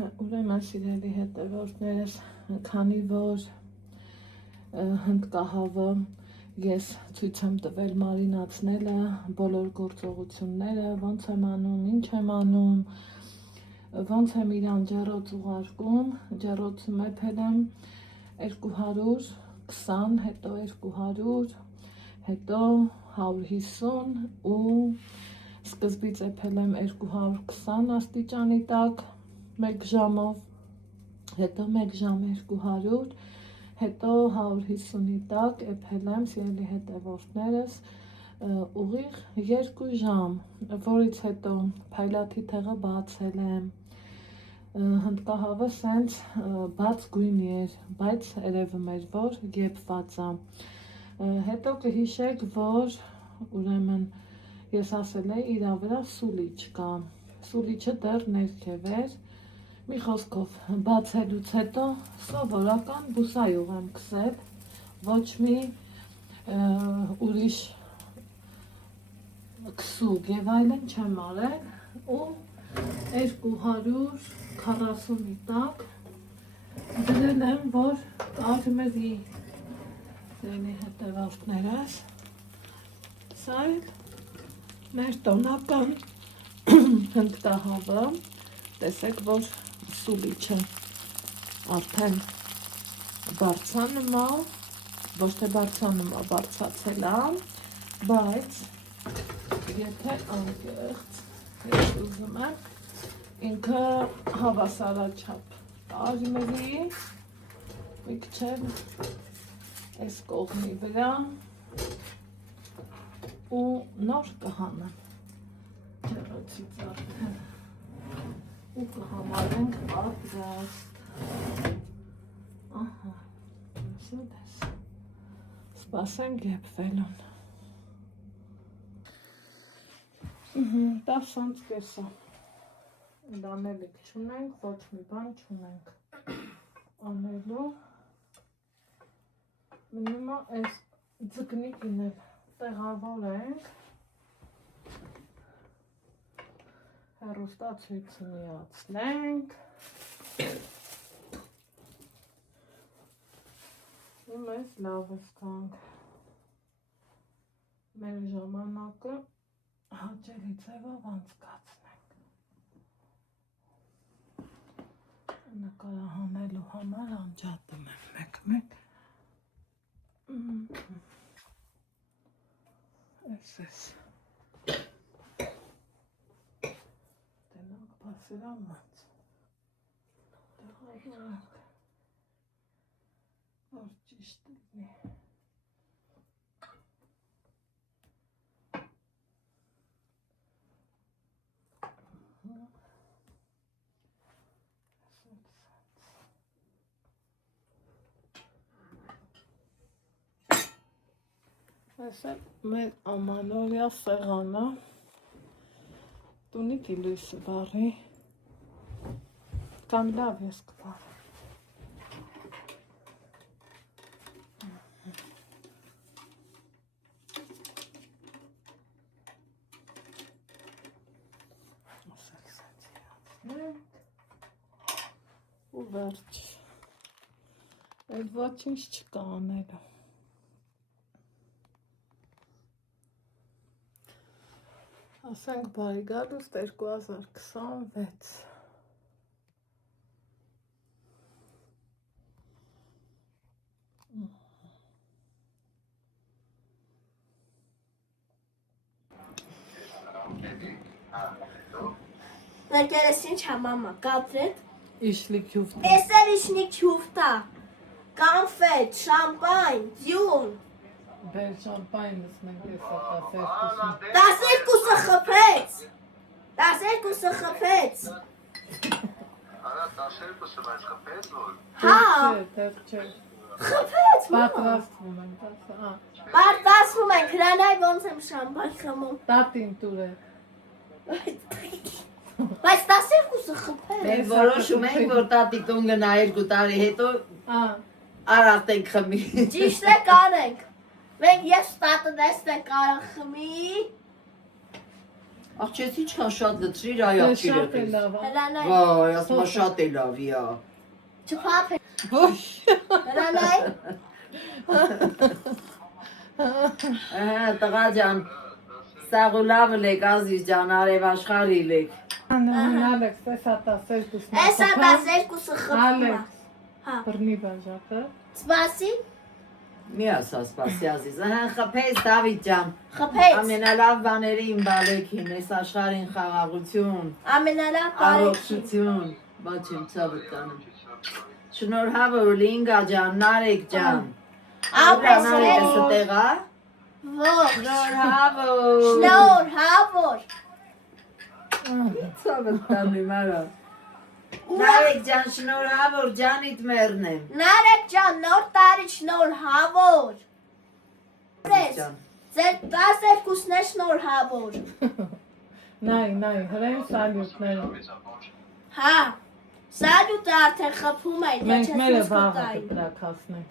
Ուրեմն սիրելի հետևորդներս, քանի որ հնդկահավը ես ցույց եմ տվել մարինացնելը, բոլոր գործողությունները, ոնց եմ անում, ինչ եմ անում, ոնց եմ իրան ջեռոց ուղարկում, ջեռոցում եփել եմ 220, հետո 200, հետո 150 ու սկզբից եփել եմ 220 աստիճանի տակ 1 ժամով, հետո 1 ժամ 200, հետո 150-ի տակ եփել եմ, սիրելի հետևորդներս, ուղիղ 2 ժամ, որից հետո փայլատի թեղը բացել եմ, հնդկահավը սենց բաց գույնի էր, բայց երևում էր, որ եփված է, հետո կհիշեք, որ ուրեմն ես ասել էի իրա վրա սուլիչ կա, սուլիչը դեռ ներքև էր, մի խոսքով բացելուց հետո սովորական բուսայուղ եմ քսել, ոչ մի ուրիշ քսուկ եւ այլն չեմ արել ու 240-ի տակ դրել եմ, որ կարմրի դենի հետևորդներս, սա էլ մեր տոնական հնդկահավը, տեսեք, որ սուլիչը արդեն բարձանում է, ոչ թե բարձանում է, բարձացել է, բայց եթե անկեղծ ես ուզում եմ ինքը հավասարաչափ կարմրի մի քիչ այս կողմի վրա ու նոր կհանեմ ջեռոցից արդեն ու կհամարենք պատրաստ, ահա, սուտ սպասենք եփվելուն, 10 անց կեսա, դանելիք չունենք, ոչ մի բան չունենք անելու, մինիմա այս ձկնիկին էլ տեղավորենք, հեռուստացույցը միացնենք, ու մեզ լավ ստանք, մեր ժամանակը հաճելի ձևով անցկացնենք, նկարահանելու համար անջատում եմ մեկ-մեկ, այս Սրանց տեղավորակ, որ ճիշտ լինի, այս է մեր ամանորյա սեղանը, տունիկի լույսը բարի, կամ լավ ես կպարեմ, ու վերջ, այդ ոչինչ չկա անելու, ասենք բարի գալուստ 2026, Ներկերես ինչ համամա, կապվետ, իշլիկ հյուվտ, էսեր իշնիկ հյուվտա, կանֆետ, շամպայն, ձյուն, բեր շամպայնս մենք ես ատասերկուսում, 12-ը խպեց, 12-ը խպեց, Արա 12-ը բայց խփեց որ հա, թեղ չէ, խպեց, պատրաստվում եմ, պարտասվում ենք, հրանայ ոնց եմ շամպայն խմում, տատին տուր է, բայց 12-ը խպեց, Մենք որոշում ենք, որ տատի տուն գնա 2 տարի հետո արարտ ենք խմի։ ճիշտ է կանենք, մենք ես տատը դեստ ենք արան խմի, Աղջես ինչքան շատ լցրիր այ Շատ աղջիրը։ է լավ։ Հրանայ, Վայ, ասма շատ է լավ, իա։ չփափ է։ Ոչ։ Հրանայ, Տղա ջան, սաղ ու լավ լեք, Ազիզ ջան, արև աշխարհի լեք։ Ալեքս, էսա տասեր կուսնա։ էսա դաս երկուսը խփում է։ Ալեքս, Հա, բռնի բաժակը։ սպասի, Մի ասա սպասի Ազիզ, խփես Դավիթ ջան, խփեց, ամենալավ բաներին բալեքին, այս աշխարհին խաղաղություն, ամենալավ բարեքի։ առողջություն, բաչեմ ցավը տանում։ Շնորհավոր Լինգա ջան, Նարեկ ջան։ Ապրես Նարեկը վեր, ստեղա։ ողջ, Շնորհավոր։ շնոր, հավոր, Ցավը տանում արա։ Նարեկ ջան, շնորհավոր ջանիդ մեռնեմ։ նարեկ ջան, նոր տարի շնոր, հավոր, Ազիզ ջան։ ձեր 12-ն է շնոր, հավոր, Նայ, հրեն սալյուտները։ հա, սալյուտը արդեն խփում է, դե Մենք չես մերը ուզկու վաղը տային։ կտրակացնենք։